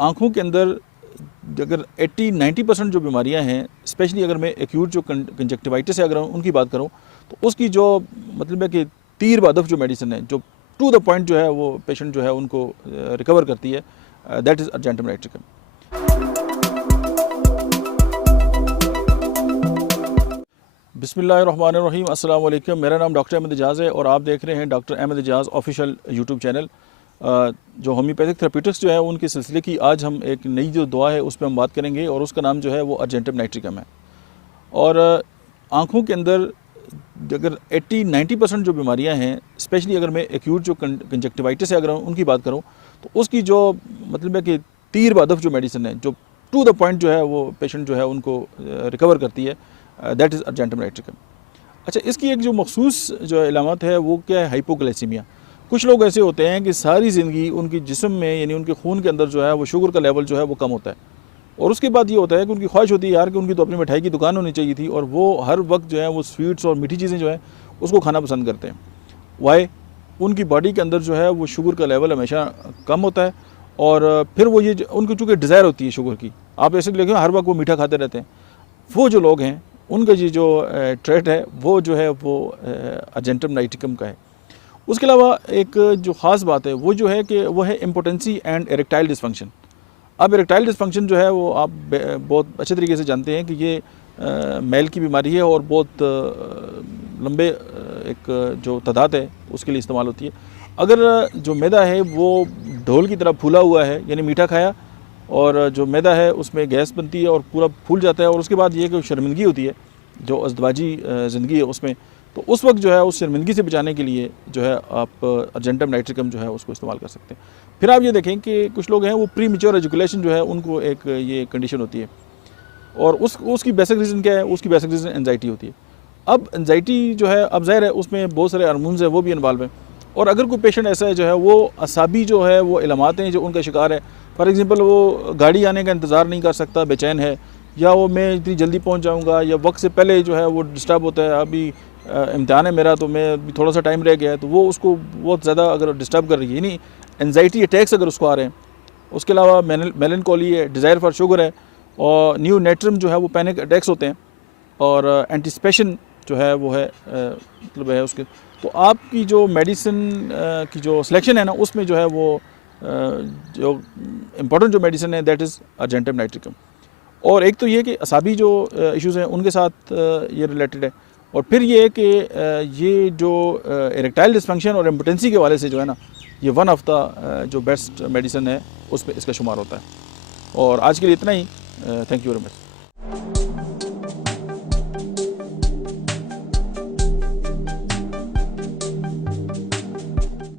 आँखों के अंदर अगर 80-90% जो बीमारियां हैं, स्पेशली अगर मैं एक्यूट जो कंजक्टिवाइटिस है अगर उनकी बात करूं, तो उसकी जो मतलब है कि तीर बहदफ जो मेडिसिन है, जो टू द पॉइंट जो है वो पेशेंट जो है उनको रिकवर करती है, दैट इज़ अर्जेंटम नाइट्रिकम। बिस्मिल्लाहिर्रहमानिर्रहीम, अस्सलाम वालेकुम। मेरा नाम डॉक्टर अहमद एजाज़ है और आप देख रहे हैं डॉक्टर अहमद एजाज़ ऑफिशियल यूट्यूब चैनल। जो होम्योपैथिक थेरेप्यूटिक्स जो है उनके सिलसिले की आज हम एक नई जो दवा है उस पर हम बात करेंगे और उसका नाम जो है वो अर्जेंटम नाइट्रिकम है। और आँखों के अंदर अगर 80-90% जो बीमारियां हैं, स्पेशली अगर मैं एक्यूट जो कंजक्टिवाइटिस है अगर उनकी बात करूं, तो उसकी जो मतलब है कि तीर बहदफ जो मेडिसिन है, जो टू द पॉइंट जो है वो पेशेंट जो है उनको रिकवर करती है, दैट इज़ अर्जेंटम नाइट्रिकम। अच्छा, इसकी एक जो मखसूस जो इलामत है वो क्या है? हाइपोग्लाइसीमिया। कुछ लोग ऐसे होते हैं कि सारी ज़िंदगी उनकी जिस्म में यानी उनके खून के अंदर जो है वो शुगर का लेवल जो है वो कम होता है, और उसके बाद ये होता है कि उनकी ख्वाहिश होती है यार कि उनकी तो अपनी मिठाई की दुकान होनी चाहिए थी, और वो हर वक्त जो है वो स्वीट्स और मीठी चीज़ें जो है उसको खाना पसंद करते हैं। वाई? उनकी बॉडी के अंदर जो है वो शुगर का लेवल हमेशा कम होता है, और फिर वो ये उनको चूँकि डिज़ायर होती है शुगर की, आप ऐसे देखें हर वक्त वो मीठा खाते रहते हैं। वो जो लोग हैं उनका ये जो ट्रेट है वो जो है वो अर्जेंटम नाइट्रिकम का है। उसके अलावा एक जो ख़ास बात है वो जो है कि वो है इम्पोटेंसी एंड एरेक्टाइल डिसफंक्शन। अब इरेक्टाइल डिसफंक्शन जो है वो आप बहुत अच्छे तरीके से जानते हैं कि ये मेल की बीमारी है और बहुत लंबे एक जो तादाद है उसके लिए इस्तेमाल होती है। अगर जो मैदा है वो ढोल की तरह फूला हुआ है, यानी मीठा खाया और जो मैदा है उसमें गैस बनती है और पूरा फूल जाता है, और उसके बाद ये कि शर्मिंदगी होती है जो अज़दवाजी ज़िंदगी है उसमें, तो उस वक्त जो है उस शर्मिंदगी से बचाने के लिए जो है आप अर्जेंटम नाइट्रिकम जो है उसको इस्तेमाल कर सकते हैं। फिर आप ये देखें कि कुछ लोग हैं वो प्री मेच्योर एजुकेशन जो है उनको एक ये कंडीशन होती है, और उसकी बेसिक रीज़न क्या है? उसकी बेसिक रीज़न एंजाइटी होती है। अब एंजाइटी जो है, अब ज़ाहिर है उसमें बहुत सारे हार्मोन्स हैं वो भी इन्वॉल्व हैं, और अगर कोई पेशेंट ऐसा है जो है वो असाबी जो है वो इलामात हैं जो उनका शिकार है, फॉर एग्ज़ाम्पल वो गाड़ी आने का इंतज़ार नहीं कर सकता, बेचैन है, या वो मैं इतनी जल्दी पहुंच जाऊंगा, या वक्त से पहले जो है वो डिस्टर्ब होता है, अभी इम्तिहान है मेरा तो मैं अभी थोड़ा सा टाइम रह गया है, तो वो उसको बहुत ज़्यादा अगर डिस्टर्ब कर रही है, यानी एंजाइटी अटैक्स अगर उसको आ रहे हैं। उसके अलावा मेलनकोली है, डिज़ायर फॉर शुगर है, और न्यू नेट्रम जो है वो पैनिक अटैक्स होते हैं, और एंटीसिपेशन जो है वो है मतलब है उसके। तो आपकी जो मेडिसिन की जो सिलेक्शन है ना उसमें जो है वो जो इम्पोर्टेंट जो मेडिसिन है दैट इज़ अर्जेंटम नाइट्रिकम। और एक तो ये कि असाबी जो इश्यूज़ हैं उनके साथ ये रिलेटेड है, और फिर ये है कि ये जो इरेक्टाइल डिसफंक्शन और इम्पोटेंसी के वाले से जो है ना, ये वन ऑफ द जो बेस्ट मेडिसिन है उस पर इसका शुमार होता है। और आज के लिए इतना ही। Thank you very much.